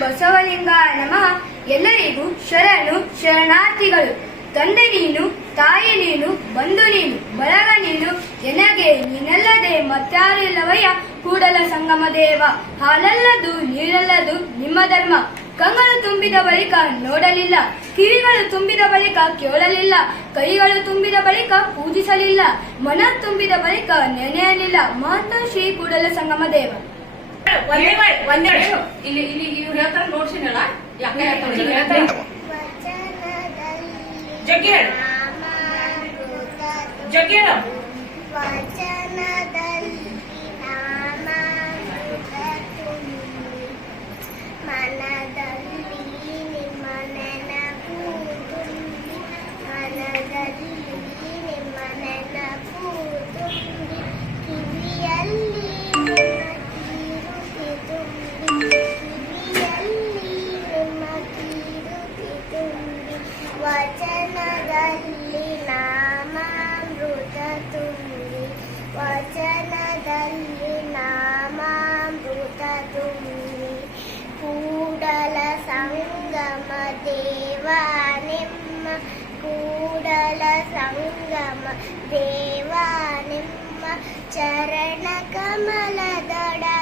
ಬಸವಲಿಂಗಾಯ ನಮಃ. ಎಲ್ಲರಿಗೂ ಶರಣು, ಶರಣಾರ್ಥಿಗಳು. ತಂದೆ ನೀನು, ತಾಯಿ ನೀನು, ಬಂಧು ನೀನು, ಬಳಗ ನೀನು, ಎನಗೆ ನೀನಲ್ಲದೆ ಮತ್ತಾರಿಲ್ಲವಯ್ಯ. ಕೂಡಲ ಸಂಗಮ ದೇವ, ಹಾಲಲ್ಲದು ನೀರಲ್ಲದು ನಿಮ್ಮ ಧರ್ಮ. ಕಂಗಳು ತುಂಬಿದ ಬಳಿಕ ನೋಡಲಿಲ್ಲ, ಕಿವಿಗಳು ತುಂಬಿದ ಬಳಿಕ ಕೇಳಲಿಲ್ಲ, ಕೈಗಳು ತುಂಬಿದ ಬಳಿಕ ಪೂಜಿಸಲಿಲ್ಲ, ಮನ ತುಂಬಿದ ಬಳಿಕ ನೆನೆಯಲಿಲ್ಲ. ಮಾತ ಶ್ರೀ ಕೂಡಲ ಸಂಗಮ ದೇವ. ಒಂದೇ ಮಾಡಿ ಒಂದೇ ಇಲ್ಲಿ ಇಲ್ಲಿ ಇವ್ರು ಹೇಳ್ತಾರ ನೋಡ್ಸಿನಲ್ಲ ಯಾಕೆ ಹೇಳ್ತಾರ ಹೇಳ್ತಾರೆ. ಜಗ್ಗಿ ಹೇಳು. ಜಗ್ಗಿ ಹೇಳು. ವಚನದಲ್ಲಿ ನಾಮಾಮೃತ ತುಂಬಿ ವಚನದಲ್ಲಿ ನಾಮಾಮೃತ ತುಂಬಿ ಕೂಡಲ ಸಂಗಮ ದೇವ ನಿಮ್ಮ ಕೂಡಲ ಸಂಗಮ ದೇವ ನಿಮ್ಮ ಚರಣ ಕಮಲದೊಡಗಾನು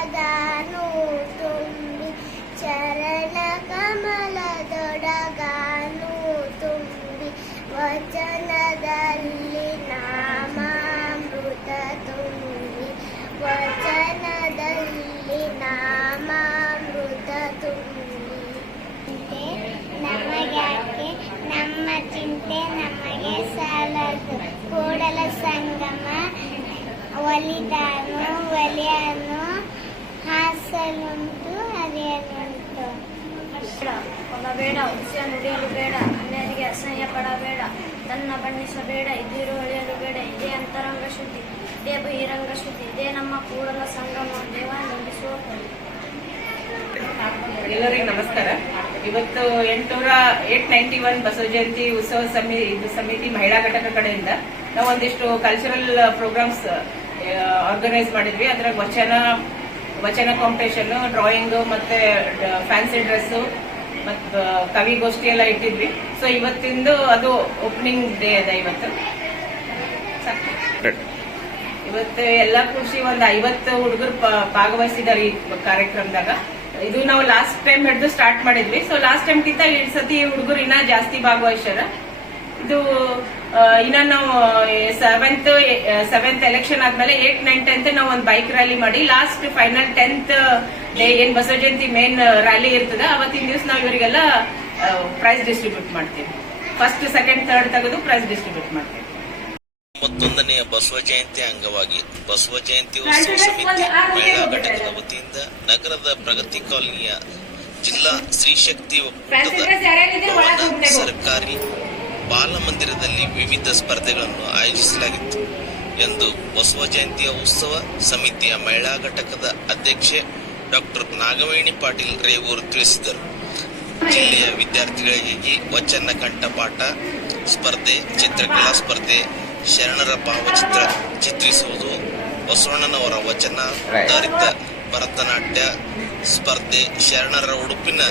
ಸಂಗಮ ಒಲಿದಾನು ಒಲಿಯನು ಹಾಸಲುಂಟು ಅರಿಯಲುಂಟು ಬೇಡ ಹುಸ್ಯ ನುಡಿಯಲು ಬೇಡ ಅನ್ಯರಿಗೆ ಅಸಹ್ಯ ಪಡಬೇಡ ತನ್ನ ಬಣ್ಣಿಸಬೇಡ ಇದಿರು ಹೊಳೆಯಲು ಬೇಡ ಇದೇ ಅಂತರಂಗ ಶುದ್ಧಿ ಇದೇ ಬಹಿರಂಗ ಶುದ್ಧಿ ಇದೇ ನಮ್ಮ ಕೂಡಲ ಸಂಗಮ ದೇವ ನಂಬಿಸುವ. ಎಲ್ಲರಿಗೂ ನಮಸ್ಕಾರ. ಇವತ್ತು ಎಂಟುನೂರ eight ninety one Basava Jayanti ಉತ್ಸವ ಸಮಿತಿ ಇದು ಸಮಿತಿ ಮಹಿಳಾ ಘಟಕ ಕಡೆಯಿಂದ ನಾವು ಒಂದಿಷ್ಟು ಕಲ್ಚರಲ್ ಪ್ರೋಗ್ರಾಮ್ಸ್ ಆರ್ಗನೈಸ್ ಮಾಡಿದ್ವಿ. ಅದ್ರಾಗ ವಚನ ವಚನ ಕಾಂಪಿಟೇಷನ್ ಡ್ರಾಯಿಂಗ್ ಮತ್ತೆ ಫ್ಯಾನ್ಸಿ ಡ್ರೆಸ್ ಮತ್ತು ಕವಿಗೋಷ್ಠಿ ಎಲ್ಲ ಇಟ್ಟಿದ್ವಿ. ಸೊ ಇವತ್ತಿಂದು ಅದು ಓಪನಿಂಗ್ ಡೇ ಅದ ಇವತ್ತು. ಇವತ್ತು ಎಲ್ಲ ಕೃಷಿ ಒಂದು ಐವತ್ತು ಹುಡುಗರು ಭಾಗವಹಿಸಿದ್ದಾರೆ ಈ ಕಾರ್ಯಕ್ರಮದಾಗ. ಇದು ನಾವು ಲಾಸ್ಟ್ ಟೈಮ್ ಹಿಡಿದು ಸ್ಟಾರ್ಟ್ ಮಾಡಿದ್ವಿ. ಸೊ ಲಾಸ್ಟ್ ಟೈಮ್ ಕಿಂತ ಈ ಸತಿ ಹುಡುಗರು ಇನ್ನ ಜಾಸ್ತಿ ಭಾಗವಹಿಸ್ಯಾರ. ಇದು ಇನ್ನ ನಾವು ಸೆವೆಂತ್ ಸೆವೆಂತ್ ಎಲೆಕ್ಷನ್ ಆದ್ಮೇಲೆ ಏಟ್ ನೈನ್ ಟೆಂತ್ ನಾವು ಒಂದು ಬೈಕ್ ರ್ಯಾಲಿ ಮಾಡಿ ಲಾಸ್ಟ್ ಫೈನಲ್ ಟೆಂತ್ ಡೇ ಏನ್ ಬಸವ ಜಯಂತಿ ಮೇನ್ ರ್ಯಾಲಿ ಇರ್ತದ, ಅವತ್ತಿನ ದಿವಸ ನಾವು ಇವರಿಗೆಲ್ಲ ಪ್ರೈಸ್ ಡಿಸ್ಟ್ರಿಬ್ಯೂಟ್ ಮಾಡ್ತೀವಿ. ಫಸ್ಟ್ ಸೆಕೆಂಡ್ ಥರ್ಡ್ ತೆಗೆದು ಪ್ರೈಸ್ ಡಿಸ್ಟ್ರಿಬ್ಯೂಟ್ ಮಾಡ್ತೀವಿ. ಮೂವತ್ತೊಂದನೆಯ ಬಸವ ಜಯಂತಿ ಅಂಗವಾಗಿ ಬಸವ ಜಯಂತಿ ಉತ್ಸವ ಸಮಿತಿ ಮಹಿಳಾ ಘಟಕದ ವತಿಯಿಂದ ನಗರದ ಪ್ರಗತಿ ಕಾಲೋನಿಯ ಜಿಲ್ಲಾ ಸ್ತ್ರೀಶಕ್ತಿ ಒಕ್ಕೂಟದ ಭವನ ಸರ್ಕಾರಿ ಬಾಲಮಂದಿರದಲ್ಲಿ ವಿವಿಧ ಸ್ಪರ್ಧೆಗಳನ್ನು ಆಯೋಜಿಸಲಾಗಿತ್ತು ಎಂದು ಬಸವ ಜಯಂತಿಯ ಉತ್ಸವ ಸಮಿತಿಯ ಮಹಿಳಾ ಘಟಕದ ಅಧ್ಯಕ್ಷೆ ಡಾಕ್ಟರ್ ನಾಗವೇಣಿ ಪಾಟೀಲ್ ರೇವೂರು ತಿಳಿಸಿದರು. ಜಿಲ್ಲೆಯ ವಿದ್ಯಾರ್ಥಿಗಳಿಗಾಗಿ ವಚನ ಕಂಠಪಾಠ ಸ್ಪರ್ಧೆ ಚಿತ್ರಕಲಾ ಸ್ಪರ್ಧೆ ಶರಣರ ಭಾವಚಿತ್ರ ಚಿತ್ರಿಸುವುದು ಬಸವಣ್ಣನವರ ವಚನ ಆಧಾರಿತ ಭರತನಾಟ್ಯ ಸ್ಪರ್ಧೆ ಶರಣರ ಉಡುಪಿನ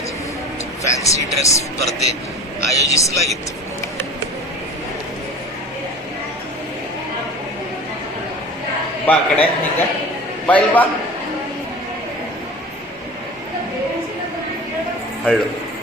ಫ್ಯಾನ್ಸಿ ಡ್ರೆಸ್ ಸ್ಪರ್ಧೆ ಆಯೋಜಿಸಲಾಗಿತ್ತು. ಬಾ ಕಡೆ ಹಿಂಗ. ಬಾ. ಹಳ್ಳು.